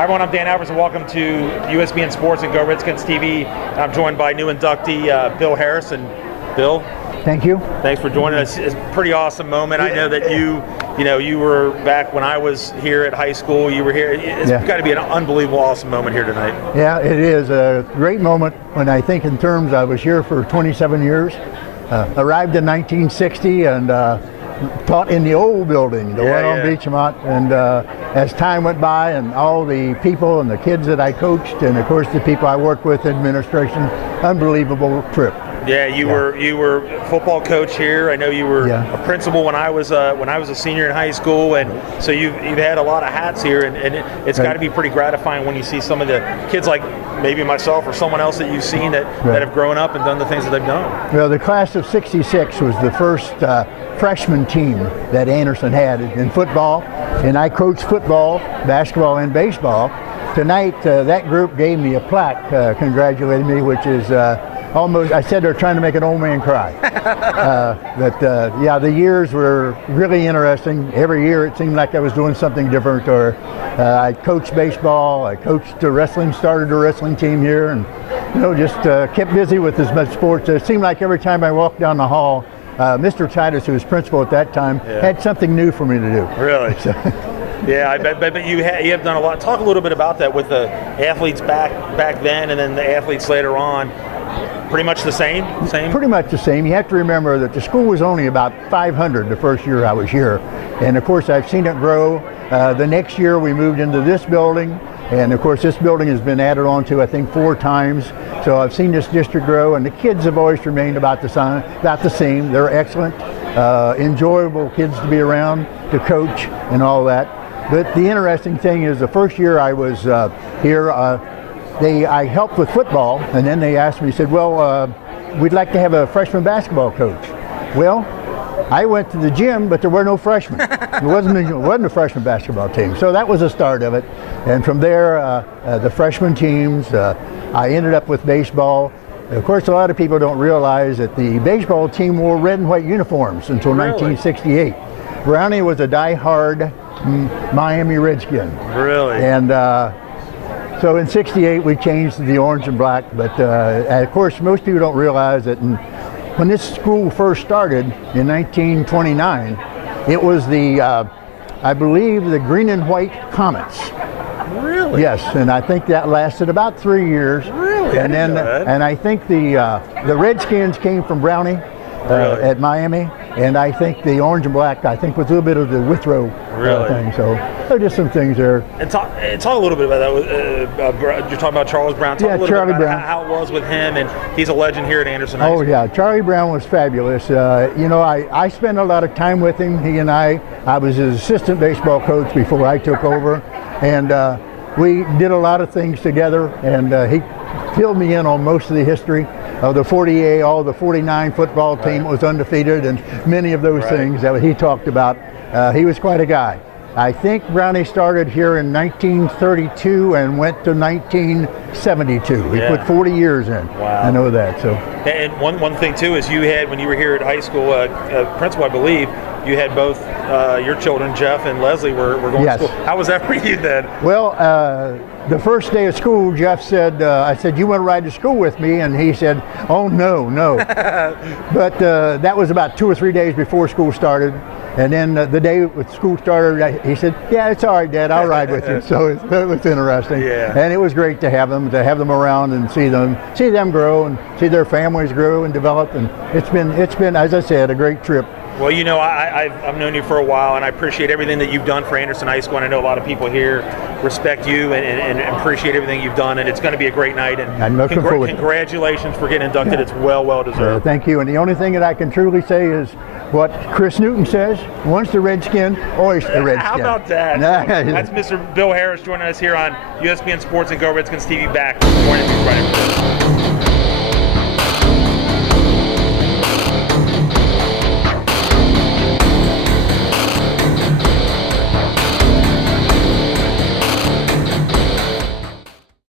Hi everyone, I'm Dan Alvarez and welcome to USBN Sports and Go Redskins TV. I'm joined by new inductee Bill Harris. And Bill, thank you. Thanks for joining us. It's a pretty awesome moment. I know that you were back when I was here at high school. You were here. It's got to be an unbelievable, awesome moment here tonight. Yeah, it is a great moment when I think in terms I was here for 27 years. Arrived in 1960 and taught in the old building, the one on Beachmont, and as time went by and all the people and the kids that I coached and of course the people I worked with in administration, unbelievable trip. Yeah, you were a football coach here. I know you were a principal when I was a senior in high school, and so you've had a lot of hats here, and it's got to be pretty gratifying when you see some of the kids like maybe myself or someone else that you've seen that have grown up and done the things that they've done. Well, the class of '66 was the first freshman team that Anderson had in football, and I coached football, basketball, and baseball. Tonight, that group gave me a plaque congratulating me, which is almost, I said they're trying to make an old man cry. The years were really interesting. Every year it seemed like I was doing something different. Or I coached baseball, I coached wrestling, started a wrestling team here, and just kept busy with as much sports. It seemed like every time I walked down the hall, Mr. Titus, who was principal at that time, had something new for me to do. Really? Yeah, I bet you have done a lot. Talk a little bit about that with the athletes back then and then the athletes later on. Pretty much the same? Pretty much the same. You have to remember that the school was only about 500 the first year I was here. And of course I've seen it grow. The next year we moved into this building. And of course this building has been added on to I think 4 times. So I've seen this district grow, and the kids have always remained about the same. They're excellent, enjoyable kids to be around, to coach and all that. But the interesting thing is the first year I was here, I helped with football, and then they asked me, said, well, we'd like to have a freshman basketball coach. Well, I went to the gym, but there were no freshmen. It wasn't a freshman basketball team. So that was the start of it. And from there, the freshman teams, I ended up with baseball. Of course, a lot of people don't realize that the baseball team wore red and white uniforms until 1968. Brownie was a die-hard Miami Redskin. Really? And so in '68 we changed to the orange and black, but of course most people don't realize that when this school first started in 1929, it was I believe the green and white Comets. Really? Yes, and I think that lasted about 3 years. Really? And then I think the Redskins came from Brownie. At Miami, and I think the orange and black, I think with a little bit of the Withrow thing. So there are just some things there. And talk a little bit about that. You're talking about Charles Brown. Talk a little Charlie bit about Brown. how it was with him, and he's a legend here at Anderson High School. Oh yeah, Charlie Brown was fabulous. I spent a lot of time with him. He and I was his assistant baseball coach before I took over, and we did a lot of things together, and he filled me in on most of the history of the 40A, all the 49 football team was undefeated, and many of those things that he talked about. He was quite a guy. I think Brownie started here in 1932 and went to 1972. He put 40 years in. Wow. I know that. So. And one thing too is you had, when you were here at high school, principal, I believe, you had both your children, Jeff and Leslie, were going to school. How was that for you then? Well, the first day of school, Jeff said, I said, you want to ride to school with me? And he said, oh, no. But that was about 2 or 3 days before school started. And then the day with school started, he said, yeah, it's all right, Dad, I'll ride with you. So it was interesting. Yeah. And it was great to have them around and see them grow and see their families grow and develop. And it's been, as I said, a great trip. Well, I've known you for a while, and I appreciate everything that you've done for Anderson High School. And I know a lot of people here respect you and appreciate everything you've done, and it's going to be a great night. And I'm looking forward to it. Congratulations for getting inducted. It's well deserved. Thank you. And the only thing that I can truly say is what Chris Newton says: once the Redskin, always the Redskin. How about that? That's Mr. Bill Harris joining us here on USBN Sports and Go Redskins TV. Back. Good morning, everybody.